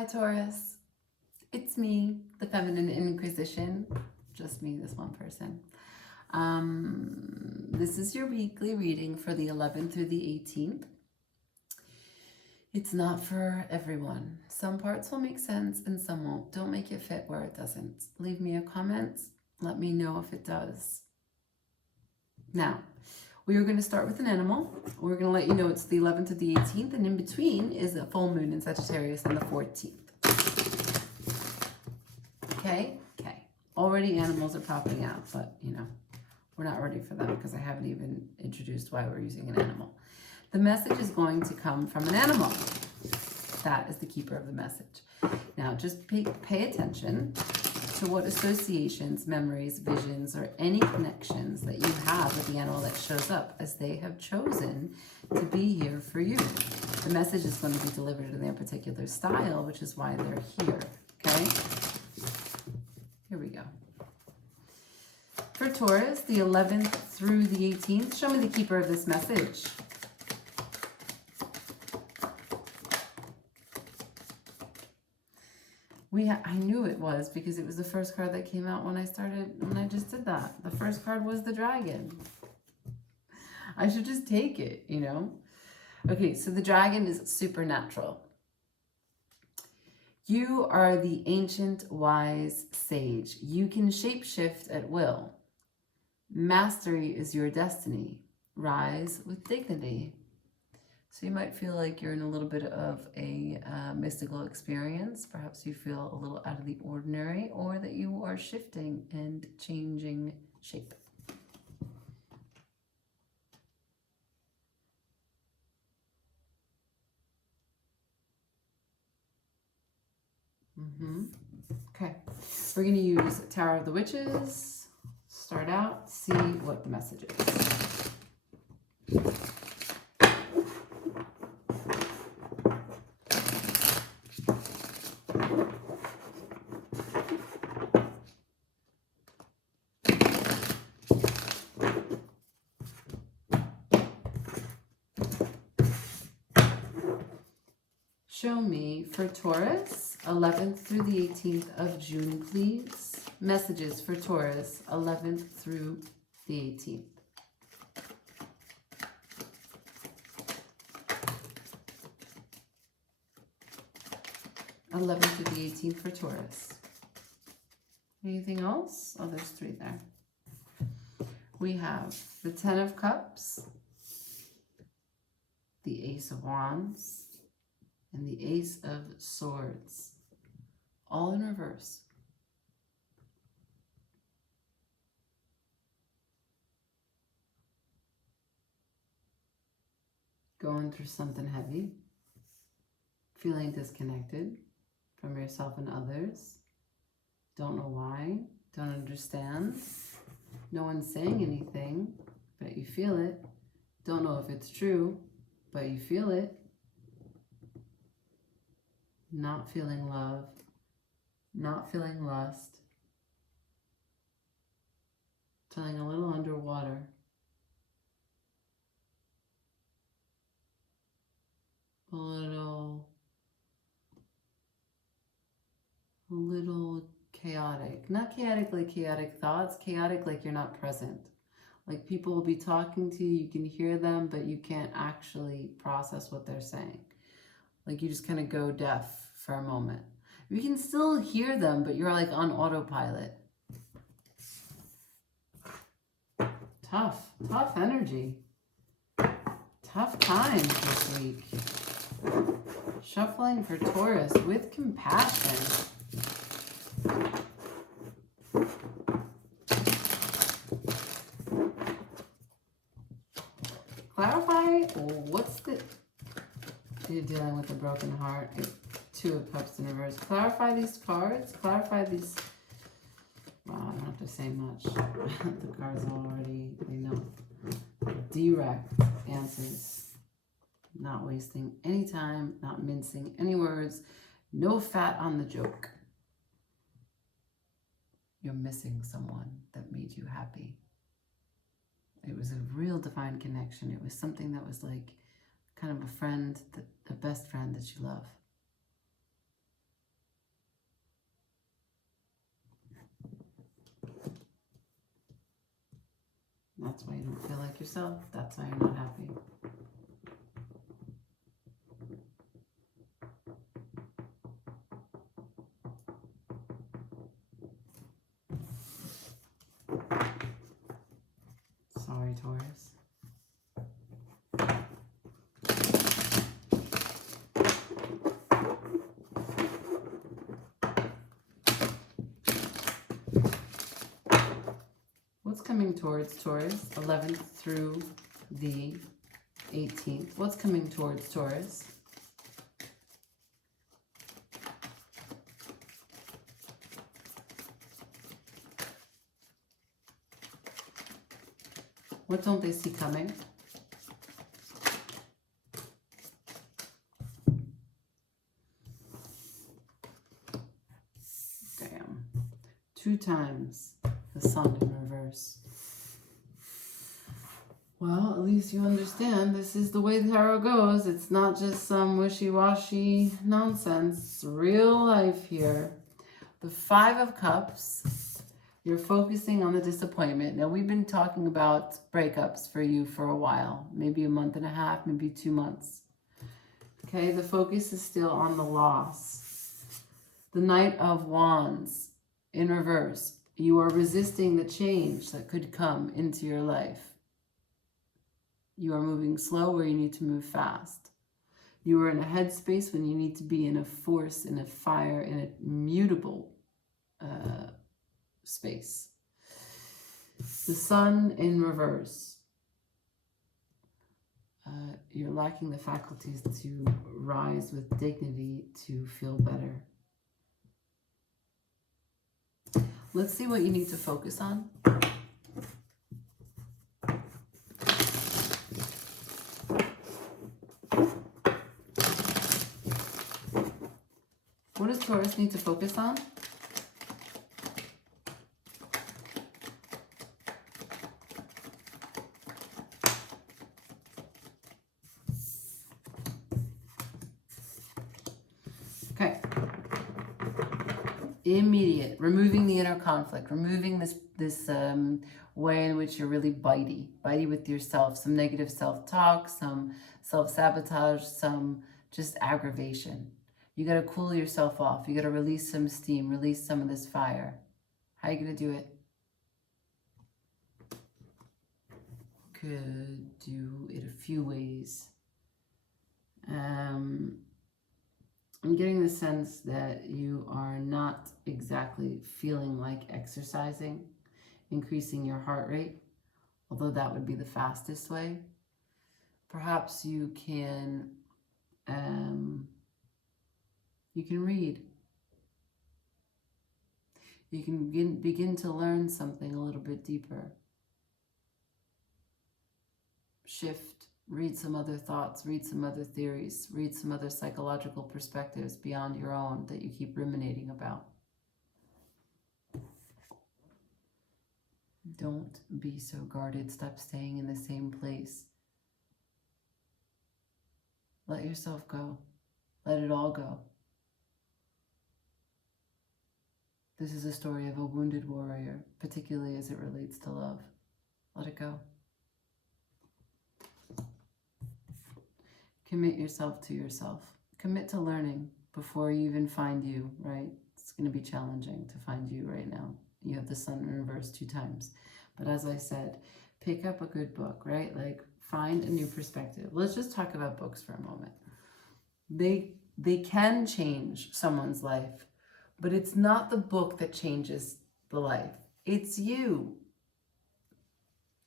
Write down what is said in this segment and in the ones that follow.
Hi Taurus, it's me, the Feminine Inquisition, just me, this one person. This is your weekly reading for the 11th through the 18th. It's not for everyone. Some parts will make sense and some won't. Don't make it fit where it doesn't. Leave me a comment. Let me know if it does. Now, we are going to start with an animal. We're going to let you know it's the 11th to the 18th, and in between is a full moon in Sagittarius on the 14th. Okay? Okay. Already animals are popping out, but, you know, we're not ready for them because I haven't even introduced why we're using an animal. The message is going to come from an animal. That is the keeper of the message. Now, just pay attention to what associations, memories, visions, or any connections that you have with the animal that shows up, as they have chosen to be here for you. The message is going to be delivered in their particular style, which is why they're here. Okay? Here we go. For Taurus, the 11th through the 18th, show me the keeper of this message. I knew it was because it was the first card that came out when I just did that. The first card was the dragon. I should just take it, you know? Okay, so the dragon is supernatural. You are the ancient wise sage. You can shapeshift at will. Mastery is your destiny. Rise with dignity. So you might feel like you're in a little bit of a mystical experience. Perhaps you feel a little out of the ordinary, or that you are shifting and changing shape. Okay, we're going to use Tower of the Witches. Start out, see what the message is. Show me for Taurus, 11th through the 18th of June, please. Messages for Taurus, 11th through the 18th. To the 18th for Taurus. Anything else? Oh, there's 3 there. We have the 10 of Cups, the Ace of Wands, and the Ace of Swords, all in reverse. Going through something heavy, feeling disconnected from yourself and others. Don't know why, don't understand. No one's saying anything, but you feel it. Don't know if it's true, but you feel it. Not feeling love, not feeling lust, feeling a little underwater. A little chaotic. Not chaotic like chaotic thoughts, chaotic like you're not present. Like people will be talking to you, you can hear them, but you can't actually process what they're saying. Like you just kind of go deaf for a moment. You can still hear them, but you're like on autopilot. Tough energy. Tough times this week. Shuffling for Taurus with compassion. Clarify what's the... You're dealing with a broken heart. 2 of Cups in reverse. Clarify these cards. Clarify these... Wow, I don't have to say much. The cards already, they know. Direct answers. Not wasting any time, not mincing any words. No fat on the joke. You're missing someone that made you happy. It was a real divine connection. It was something that was like kind of a friend, a best friend that you love. That's why you don't feel like yourself. That's why you're not happy. Sorry, Taurus. What's coming towards Taurus? 11th through the 18th. What's coming towards Taurus? What don't they see coming? Damn. 2 times the sun in reverse. Well, at least you understand this is the way the tarot goes. It's not just some wishy-washy nonsense. It's real life here. The 5 of Cups, you're focusing on the disappointment. Now, we've been talking about breakups for you for a while. Maybe a month and a half, maybe 2 months. Okay, the focus is still on the loss. The Knight of Wands in reverse. You are resisting the change that could come into your life. You are moving slow where you need to move fast. You are in a headspace when you need to be in a force, in a fire, in a mutable space. The Sun in reverse. You're lacking the faculties to rise with dignity, to feel better. Let's see what you need to focus on. What does Taurus need to focus on? Okay. Immediate. Removing the inner conflict. Removing this way in which you're really bitey. Bitey with yourself. Some negative self-talk. Some self-sabotage. Some just aggravation. You got to cool yourself off. You got to release some steam. Release some of this fire. How are you going to do it? Could do it a few ways. I'm getting the sense that you are not exactly feeling like exercising, increasing your heart rate, although that would be the fastest way. Perhaps you can read. You can begin to learn something a little bit deeper. Shift, read some other thoughts, read some other theories, read some other psychological perspectives beyond your own that you keep ruminating about. Don't be so guarded. Stop staying in the same place. Let yourself go. Let it all go. This is a story of a wounded warrior, particularly as it relates to love. Let it go. Commit yourself to yourself. Commit to learning before you even find you, right? It's going to be challenging to find you right now. You have the Sun in reverse 2 times. But as I said, pick up a good book, right? Like, find a new perspective. Let's just talk about books for a moment. They can change someone's life, but it's not the book that changes the life. It's you.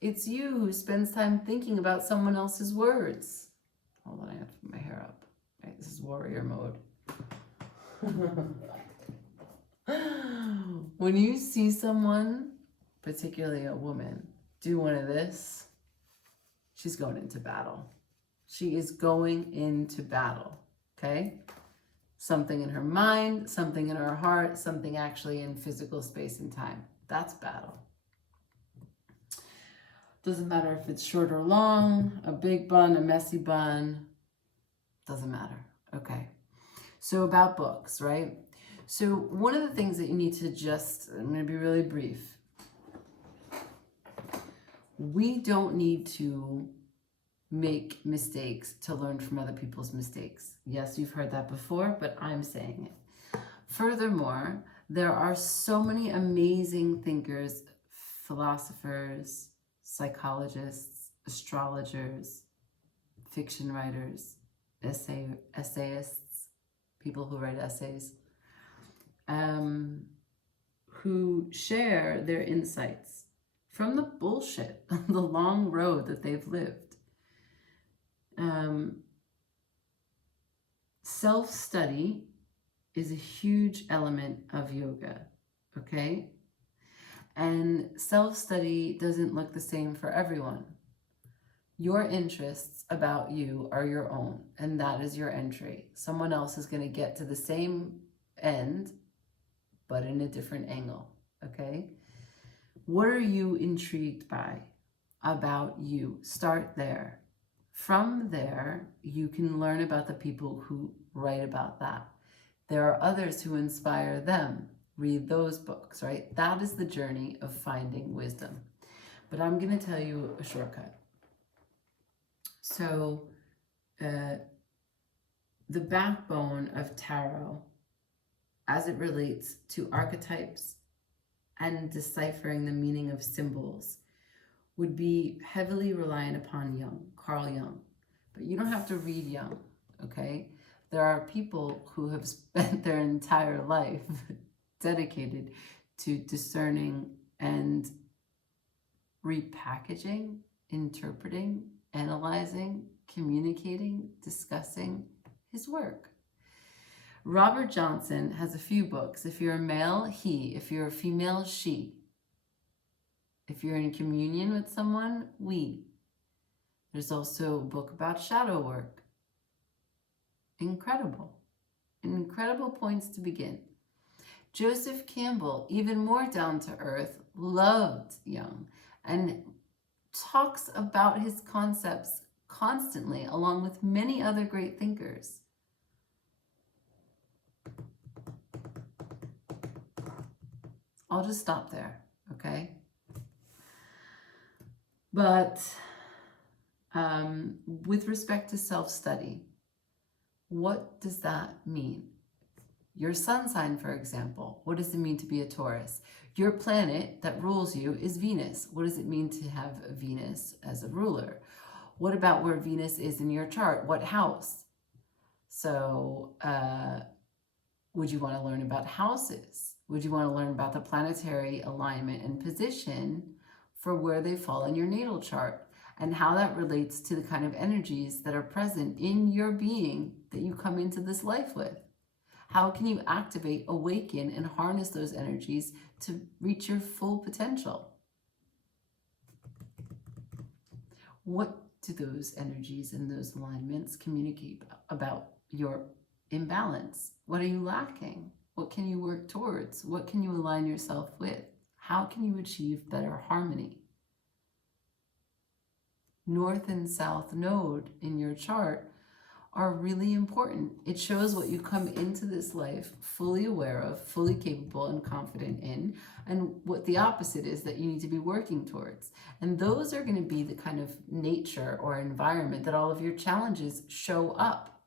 It's you who spends time thinking about someone else's words. Hold on, I have to put my hair up. Right, this is warrior mode. When you see someone, particularly a woman, do one of this, she's going into battle. She is going into battle, okay? Something in her mind, something in her heart, something actually in physical space and time. That's battle. Doesn't matter if it's short or long, a big bun, a messy bun, doesn't matter. Okay. So about books, right? So one of the things that you need to I'm going to be really brief. we don't need to make mistakes to learn from other people's mistakes. Yes, you've heard that before, but I'm saying it. Furthermore, there are so many amazing thinkers, philosophers, psychologists, astrologers, fiction writers, essayists, people who write essays, who share their insights from the bullshit, the long road that they've lived. Self-study is a huge element of yoga, okay? And self-study doesn't look the same for everyone. Your interests about you are your own, and that is your entry. Someone else is going to get to the same end, but in a different angle, okay? What are you intrigued by about you? Start there. From there, you can learn about the people who write about that. There are others who inspire them. Read those books, right? That is the journey of finding wisdom. But I'm going to tell you a shortcut. So, the backbone of tarot, as it relates to archetypes and deciphering the meaning of symbols, would be heavily reliant upon Jung, Carl Jung. But you don't have to read Jung, okay? There are people who have spent their entire life dedicated to discerning and repackaging, interpreting, analyzing, communicating, discussing his work. Robert Johnson has a few books. If you're a male, he. If you're a female, she. If you're in communion with someone, we. There's also a book about shadow work. Incredible. Incredible points to begin. Joseph Campbell, even more down to earth, loved Jung and talks about his concepts constantly, along with many other great thinkers. I'll just stop there, okay? But with respect to self-study, what does that mean? Your sun sign, for example, what does it mean to be a Taurus? Your planet that rules you is Venus. What does it mean to have Venus as a ruler? What about where Venus is in your chart? What house? So would you want to learn about houses? Would you want to learn about the planetary alignment and position for where they fall in your natal chart and how that relates to the kind of energies that are present in your being that you come into this life with? How can you activate, awaken, and harness those energies to reach your full potential? What do those energies and those alignments communicate about your imbalance? What are you lacking? What can you work towards? What can you align yourself with? How can you achieve better harmony? North and South node in your chart are really important. It shows what you come into this life fully aware of, fully capable and confident in, and what the opposite is that you need to be working towards. And those are going to be the kind of nature or environment that all of your challenges show up.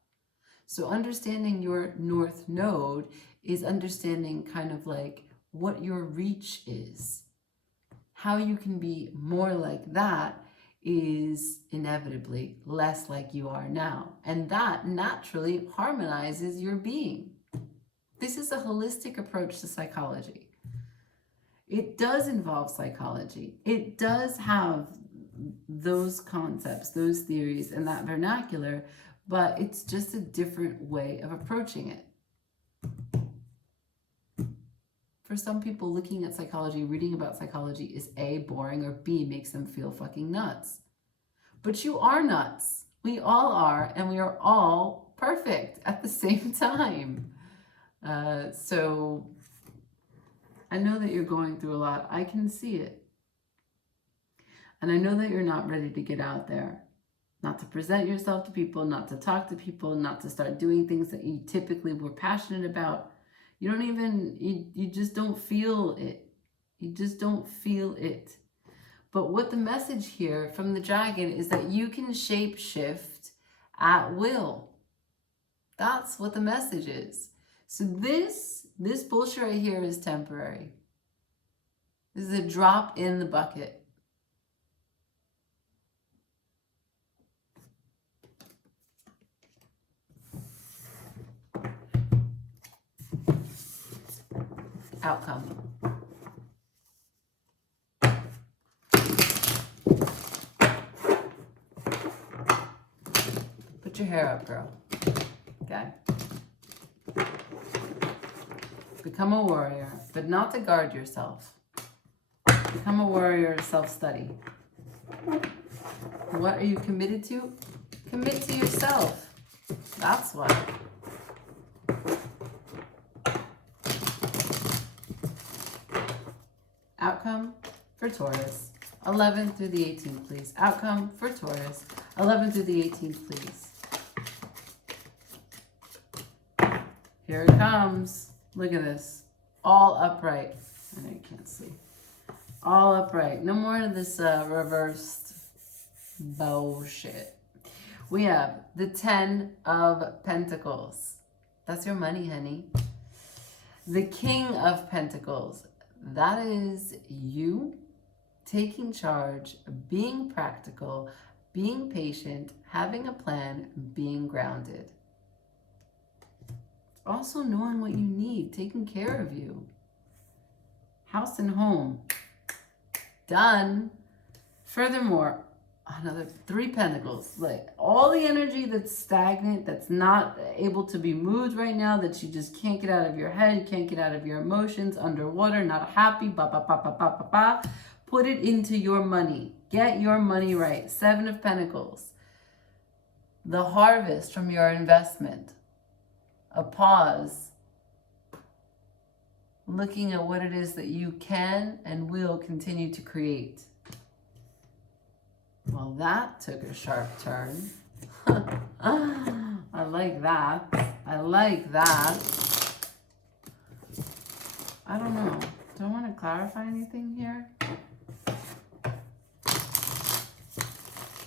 So understanding your North node is understanding kind of like what your reach is. How you can be more like that is inevitably less like you are now. And that naturally harmonizes your being. This is a holistic approach to psychology. It does involve psychology. It does have those concepts, those theories, and that vernacular, but it's just a different way of approaching it. For some people, looking at psychology, reading about psychology is A, boring, or B, makes them feel fucking nuts. But you are nuts. We all are, and we are all perfect at the same time. So I know that you're going through a lot. I can see it. And I know that you're not ready to get out there. Not to present yourself to people, not to talk to people, not to start doing things that you typically were passionate about. You don't even, you just don't feel it. You just don't feel it. But what the message here from the dragon is that you can shape shift at will. That's what the message is. So this bullshit right here is temporary. This is a drop in the bucket. Outcome. Put your hair up, girl. Okay? Become a warrior, but not to guard yourself. Become a warrior of self-study. What are you committed to? Commit to yourself. That's what. Outcome for Taurus. 11th through the 18th, please. Outcome for Taurus. 11th through the 18th, please. Here it comes. Look at this. All upright. I know you can't see. All upright. No more of this reversed bullshit. We have the 10 of Pentacles. That's your money, honey. The King of Pentacles. That is you taking charge, being practical, being patient, having a plan, being grounded. Also knowing what you need, taking care of you. House and home. Done. Furthermore, another 3 Pentacles. Like all the energy that's stagnant, that's not able to be moved right now, that you just can't get out of your head, you can't get out of your emotions, underwater, not happy, put it into your money. Get your money right. 7 of Pentacles. The harvest from your investment. A pause, looking at what it is that you can and will continue to create. Well, that took a sharp turn. I like that. I like that. I don't know. Do I want to clarify anything here?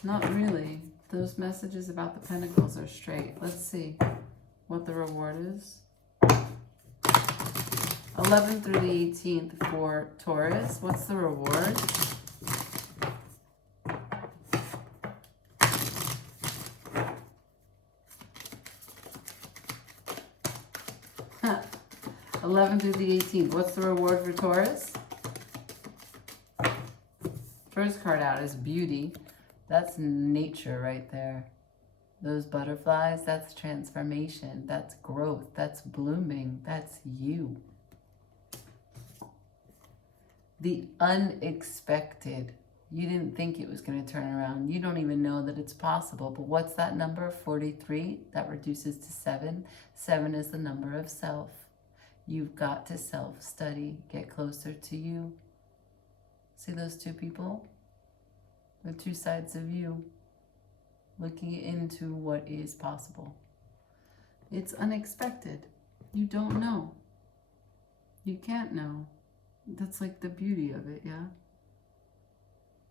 Not really. Those messages about the Pentacles are straight. Let's see what the reward is. 11th through the 18th for Taurus. What's the reward? Huh. 11th through the 18th. What's the reward for Taurus? First card out is beauty. That's nature right there. Those butterflies, that's transformation, that's growth, that's blooming, that's you. The unexpected. You didn't think it was going to turn around. You don't even know that it's possible. But what's that number? 43. That reduces to 7. 7 is the number of self. You've got to self-study, get closer to you. See those 2 people? The 2 sides of you. Looking into what is possible. It's unexpected. You don't know. You can't know. That's like the beauty of it, yeah?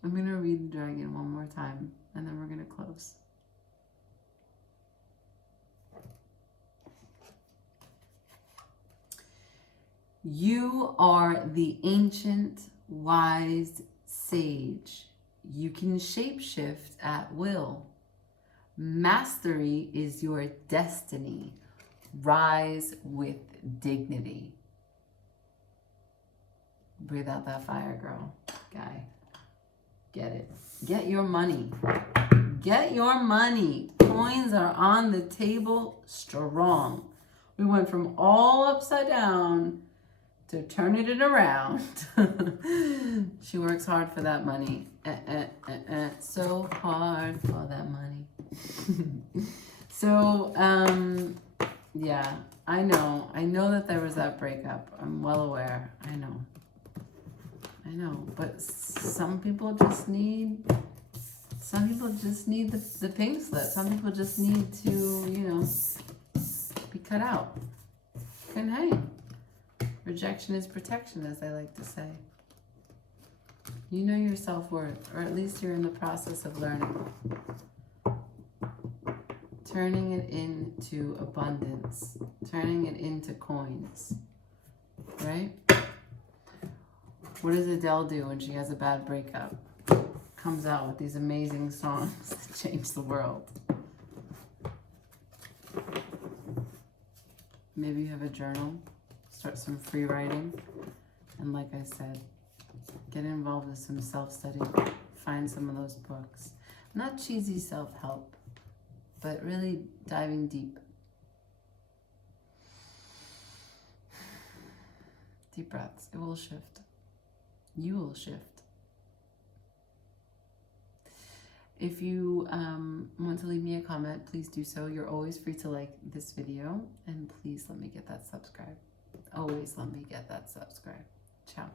I'm going to read the dragon one more time, and then we're going to close. You are the ancient, wise sage. You can shapeshift at will. Mastery is your destiny. Rise with dignity. Breathe out that fire, girl. Guy. Get it. Get your money. Get your money. Coins are on the table strong. We went from all upside down to turning it around. She works hard for that money. So hard for that money. So, yeah, I know that there was that breakup. I'm well aware. I know, but some people just need the pink slip. Some people just need to, be cut out. And hey, rejection is protection, as I like to say. You know your self-worth, or at least you're in the process of learning. Turning it into abundance. Turning it into coins. Right? What does Adele do when she has a bad breakup? Comes out with these amazing songs that change the world. Maybe you have a journal. Start some free writing. And like I said, get involved with some self-study. Find some of those books. Not cheesy self-help, but really diving deep. Deep breaths. It will shift. You will shift. If you want to leave me a comment, please do so. You're always free to like this video. And please let me get that subscribe. Always let me get that subscribe. Ciao.